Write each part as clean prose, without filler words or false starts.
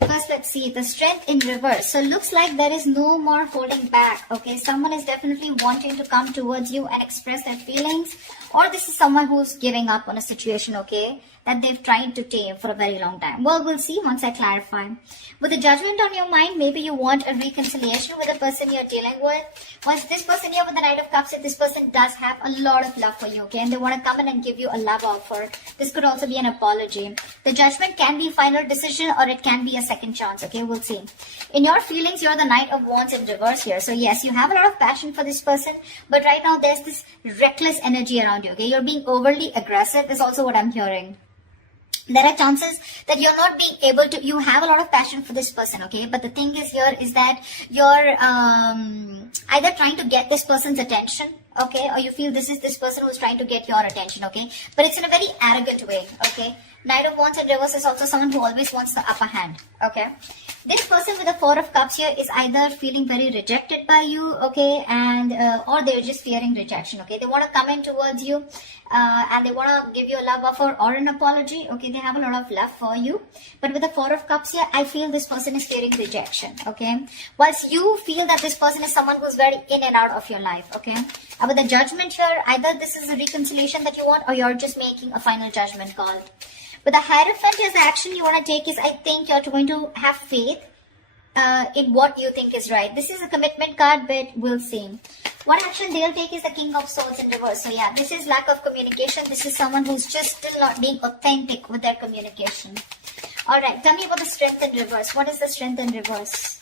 First, let's see the strength in reverse. So looks like there is no more holding back. Okay, someone is definitely wanting to come towards you and express their feelings, or this is someone who's giving up on a situation, okay, that they've tried to tame for a very long time. Well, we'll see once I clarify. With the judgment on your mind, maybe you want a reconciliation with the person you're dealing with. Once this person here with the Knight of Cups, this person does have a lot of love for you, okay, and they want to come in and give you a love offer. This could also be an apology. The judgment can be final decision, or it can be a second chance, okay, we'll see. In your feelings, you're the Knight of Wands in reverse here. So yes, you have a lot of passion for this person, but right now there's this reckless energy around you, okay. You're being overly aggressive is also what I'm hearing. There are chances that you're not being able to, you have a lot of passion for this person, okay, but the thing is here is that you're either trying to get this person's attention, okay, or you feel this is this person who's trying to get your attention, okay, but it's in a very arrogant way, okay. Knight of Wands in reverse is also someone who always wants the upper hand, okay. This person with the Four of Cups here is either feeling very rejected by you, okay, and or they're just fearing rejection, okay. They want to come in towards you and they want to give you a love offer or an apology, okay. They have a lot of love for you, but with the Four of Cups here, I feel this person is fearing rejection, okay. Whilst you feel that this person is someone who's very in and out of your life, okay. With the judgment here, either this is a reconciliation that you want, or you're just making a final judgment call. But the Hierophant is the action you want to take is, I think you're going to have faith in what you think is right. This is a commitment card, but we'll see. What action they'll take is the King of Swords in reverse. So yeah, this is lack of communication. This is someone who's just still not being authentic with their communication. Alright, tell me about the strength in reverse. What is the strength in reverse?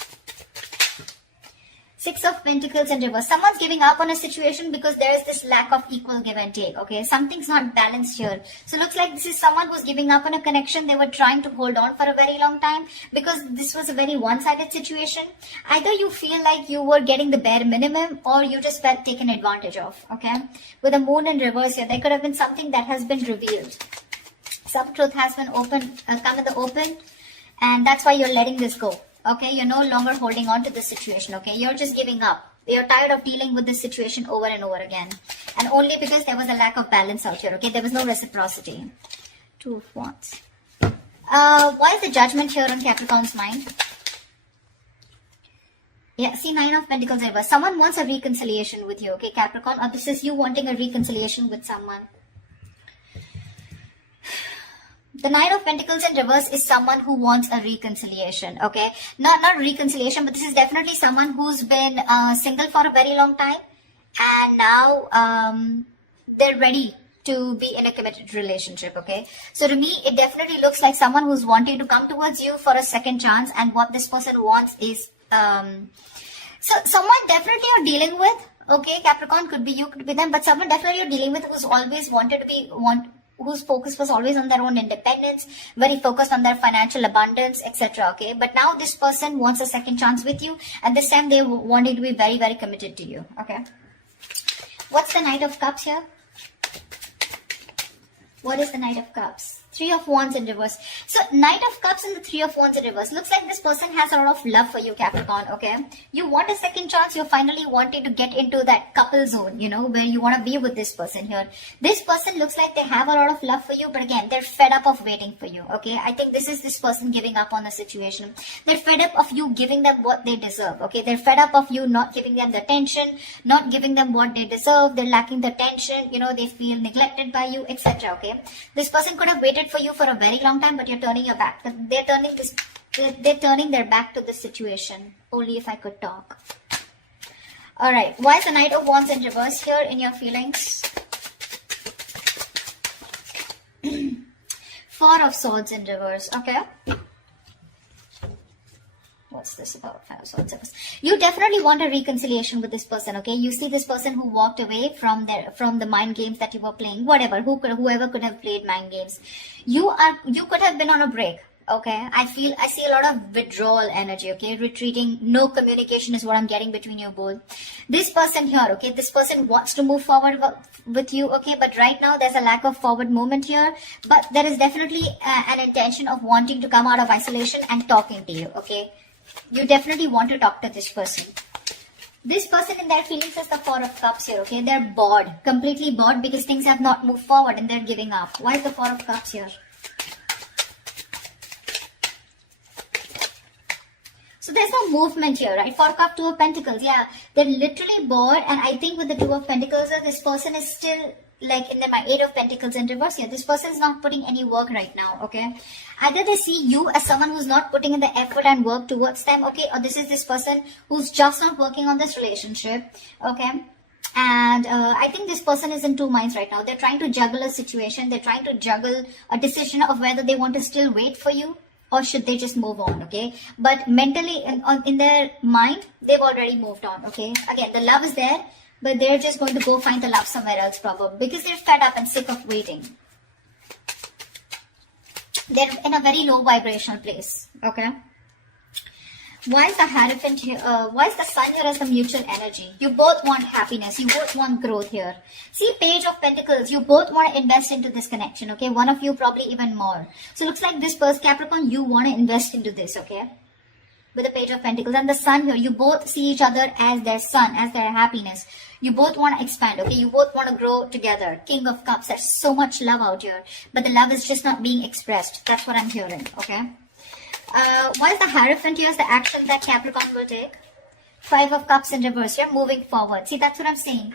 Six of Pentacles in reverse. Someone's giving up on a situation because there is this lack of equal give and take, okay? Something's not balanced here. So looks like this is someone who's giving up on a connection they were trying to hold on for a very long time because this was a very one-sided situation. Either you feel like you were getting the bare minimum or you just felt taken advantage of, okay? With the Moon in reverse here, there could have been something that has been revealed. Some truth has been come in the open, and that's why you're letting this go. Okay, you're no longer holding on to this situation, okay? You're just giving up. You're tired of dealing with this situation over and over again. And only because there was a lack of balance out here, okay? There was no reciprocity. Two of Wands. Why is the judgment here on Capricorn's mind? Yeah, see, Nine of Pentacles in reverse. Someone wants a reconciliation with you, okay, Capricorn? Or this is you wanting a reconciliation with someone. The Nine of Pentacles in reverse is someone who wants a reconciliation, okay? Not reconciliation, but this is definitely someone who's been single for a very long time. And now they're ready to be in a committed relationship, okay? So to me, it definitely looks like someone who's wanting to come towards you for a second chance. And what this person wants is... so someone definitely you're dealing with, okay? Capricorn, could be you, could be them. But someone definitely you're dealing with who's always wanted to be... whose focus was always on their own independence, very focused on their financial abundance, etc. Okay, but now this person wants a second chance with you, and this time they wanted to be very, very committed to you. Okay, what's the Knight of Cups here? What is the Knight of Cups? Three of Wands in reverse. So Knight of Cups and the Three of Wands in reverse. Looks like this person has a lot of love for you, Capricorn, okay? You want a second chance. You're finally wanting to get into that couple zone, you know, where you want to be with this person here. This person looks like they have a lot of love for you, but again, they're fed up of waiting for you, okay? I think this is this person giving up on the situation. They're fed up of you giving them what they deserve, okay? They're fed up of you not giving them the attention, not giving them what they deserve. They're lacking the attention, you know, they feel neglected by you, etc., okay? This person could have waited for you for a very long time, but you're turning your back. They're turning their back to this situation. Only if I could talk. Alright, why is the Knight of Wands in reverse here in your feelings? Four of Swords in reverse, okay? What's this about? Five of Swords in reverse. You definitely want a reconciliation with this person, okay? You see this person who walked away from the mind games that you were playing, whatever, whoever could have played mind games. You could have been on a break, okay? I see a lot of withdrawal energy, okay? Retreating, no communication is what I'm getting between you both. This person here, okay? This person wants to move forward with you, okay? But right now there's a lack of forward movement here. But there is definitely an intention of wanting to come out of isolation and talking to you, okay? You definitely want to talk to this person. This person in their feelings is the Four of Cups here, okay? They're bored, completely bored because things have not moved forward and they're giving up. Why is the Four of Cups here? So there's no movement here, right? Four cup, two of pentacles. Yeah, they're literally bored. And I think with the two of pentacles, this person is still like in my eight of pentacles in reverse here. This person is not putting any work right now, okay? Either they see you as someone who's not putting in the effort and work towards them, okay? Or this is this person who's just not working on this relationship, okay? And I think this person is in two minds right now. They're trying to juggle a situation. They're trying to juggle a decision of whether they want to still wait for you or should they just move on, okay? But mentally, in their mind, they've already moved on, okay? Again, the love is there, but they're just going to go find the love somewhere else probably because they're fed up and sick of waiting. They're in a very low vibrational place, okay? Why is the Hierophant here? Why is the Sun here as the mutual energy? You both want happiness. You both want growth here. See, Page of Pentacles. You both want to invest into this connection, okay? One of you probably even more. So it looks like this person, Capricorn, you want to invest into this, okay? With the Page of Pentacles and the Sun here, you both see each other as their sun, as their happiness. You both want to expand, okay? You both want to grow together. King of Cups. There's so much love out here, but the love is just not being expressed. That's what I'm hearing, okay? Why is the Hierophant here as the action that Capricorn will take? Five of Cups in reverse. You're moving forward. See, that's what I'm saying.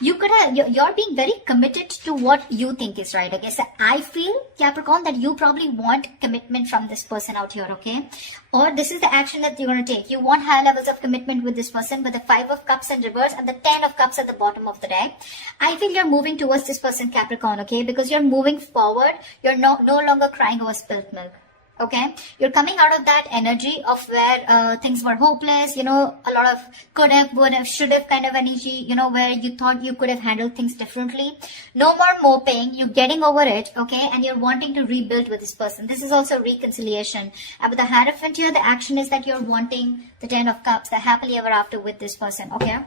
You could have, you're being very committed to what you think is right. Okay, so I feel, Capricorn, that you probably want commitment from this person out here, okay? Or this is the action that you're going to take. You want high levels of commitment with this person, but the Five of Cups in reverse and the Ten of Cups at the bottom of the deck. I feel you're moving towards this person, Capricorn, okay? Because you're moving forward. You're no longer crying over spilt milk. Okay, you're coming out of that energy of where things were hopeless, you know, a lot of could have, would have, should have kind of energy, you know, where you thought you could have handled things differently. No more moping, you're getting over it, okay, and you're wanting to rebuild with this person. This is also reconciliation. And with the Hierophant here, the action is that you're wanting the Ten of Cups, the happily ever after with this person, okay?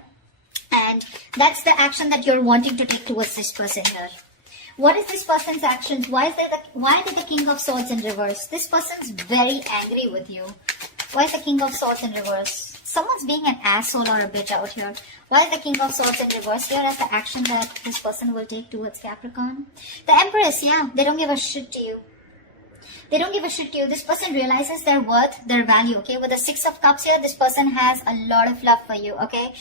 And that's the action that you're wanting to take towards this person here. What is this person's actions? Why is the King of Swords in reverse? This person's very angry with you. Why is the King of Swords in reverse? Someone's being an asshole or a bitch out here. Why is the King of Swords in reverse here as the action that this person will take towards Capricorn? The Empress, yeah, they don't give a shit to you. They don't give a shit to you. This person realizes their worth, their value, okay? With the Six of Cups here, this person has a lot of love for you, okay?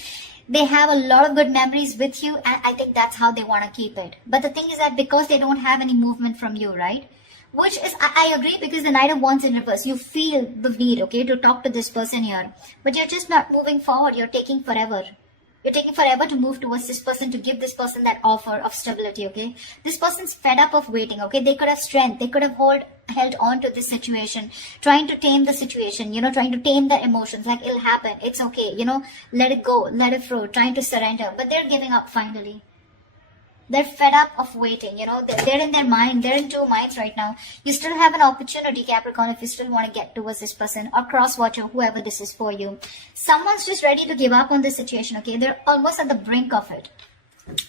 They have a lot of good memories with you, and I think that's how they want to keep it. But the thing is that because they don't have any movement from you, right? Which is, I agree, because the Knight of Wands in reverse, you feel the need, okay, to talk to this person here. But you're just not moving forward. You're taking forever. You're taking forever to move towards this person, to give this person that offer of stability, okay? This person's fed up of waiting, okay? They could have strength. They could have held on to this situation, trying to tame the situation, you know, trying to tame the emotions, like it'll happen, it's okay, you know, let it go, let it flow, trying to surrender. But they're giving up finally. They're fed up of waiting, you know, they're in their mind, they're in two minds right now. You still have an opportunity, Capricorn, if you still want to get towards this person, or cross-watch, or whoever this is for you. Someone's just ready to give up on this situation, okay? They're almost at the brink of it.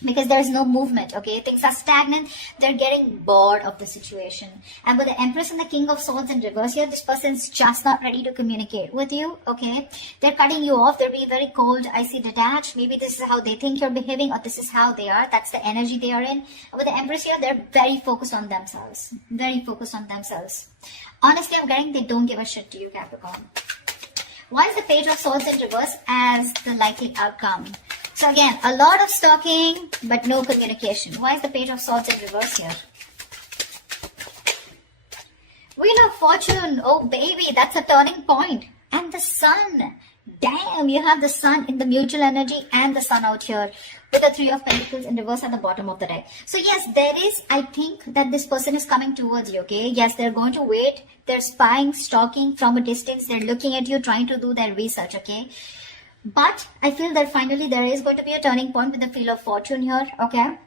Because there is no movement, okay? Things are stagnant. They're getting bored of the situation. And with the Empress and the King of Swords in reverse here, this person's just not ready to communicate with you, okay? They're cutting you off. They're being very cold, icy, detached. Maybe this is how they think you're behaving, or this is how they are. That's the energy they are in. And with the Empress here, they're very focused on themselves. Very focused on themselves. Honestly, I'm getting they don't give a shit to you, Capricorn. Why is the Page of Swords in reverse as the likely outcome? So again, a lot of stalking, but no communication. Why is the Page of Swords in reverse here? Wheel of Fortune. Oh, baby, that's a turning point. And the Sun. Damn, you have the Sun in the mutual energy and the Sun out here with the Three of Pentacles in reverse at the bottom of the deck. So yes, there is, I think that this person is coming towards you, okay? Yes, they're going to wait. They're spying, stalking from a distance. They're looking at you, trying to do their research, okay? But I feel that finally there is going to be a turning point with the Wheel of Fortune here, okay?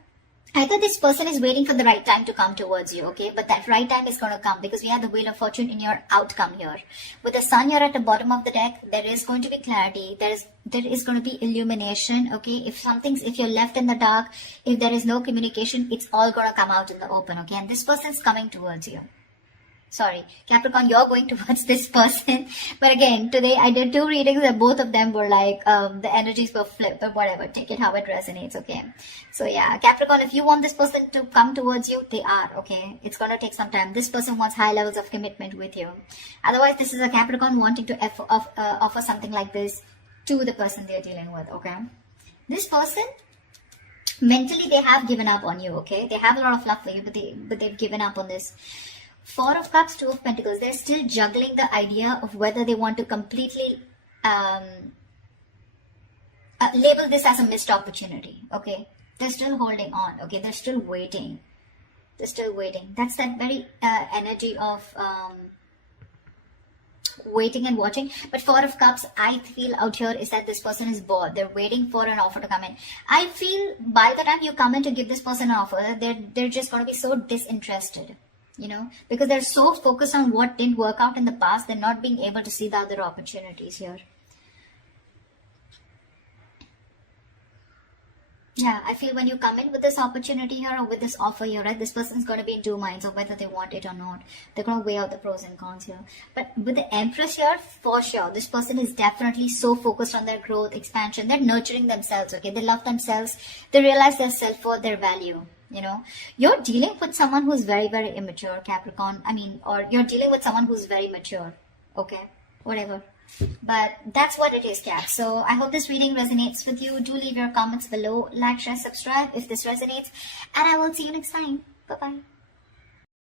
Either this person is waiting for the right time to come towards you, okay? But that right time is going to come because we have the Wheel of Fortune in your outcome here. With the Sun here at the bottom of the deck, there is going to be clarity. There is going to be illumination, okay? If you're left in the dark, if there is no communication, it's all going to come out in the open, okay? And this person is coming towards you. Sorry, Capricorn, you're going towards this person. But again, today I did 2 readings and both of them were like, the energies were flipped, but whatever, take it how it resonates, okay? So yeah, Capricorn, if you want this person to come towards you, they are, okay? It's going to take some time. This person wants high levels of commitment with you. Otherwise, this is a Capricorn wanting to offer something like this to the person they're dealing with, okay? This person, mentally, they have given up on you, okay? They have a lot of love for you, but they've given up on this. 4 of Cups, 2 of Pentacles. They're still juggling the idea of whether they want to completely label this as a missed opportunity, okay? They're still holding on, okay? They're still waiting. They're still waiting. That's that very energy of waiting and watching. But 4 of Cups, I feel out here is that this person is bored. They're waiting for an offer to come in. I feel by the time you come in to give this person an offer, they're just going to be so disinterested. You know, because they're so focused on what didn't work out in the past, they're not being able to see the other opportunities here. Yeah, I feel when you come in with this opportunity here or with this offer here, right, this person's going to be in 2 minds of whether they want it or not. They're going to weigh out the pros and cons here. But with the Empress here, for sure, this person is definitely so focused on their growth, expansion. They're nurturing themselves, okay? They love themselves. They realize their self-worth, their value. You know, you're dealing with someone who's very, very immature, Capricorn. I mean, or you're dealing with someone who's very mature. Okay, whatever. But that's what it is, Cap. So I hope this reading resonates with you. Do leave your comments below. Like, share, subscribe if this resonates. And I will see you next time. Bye-bye.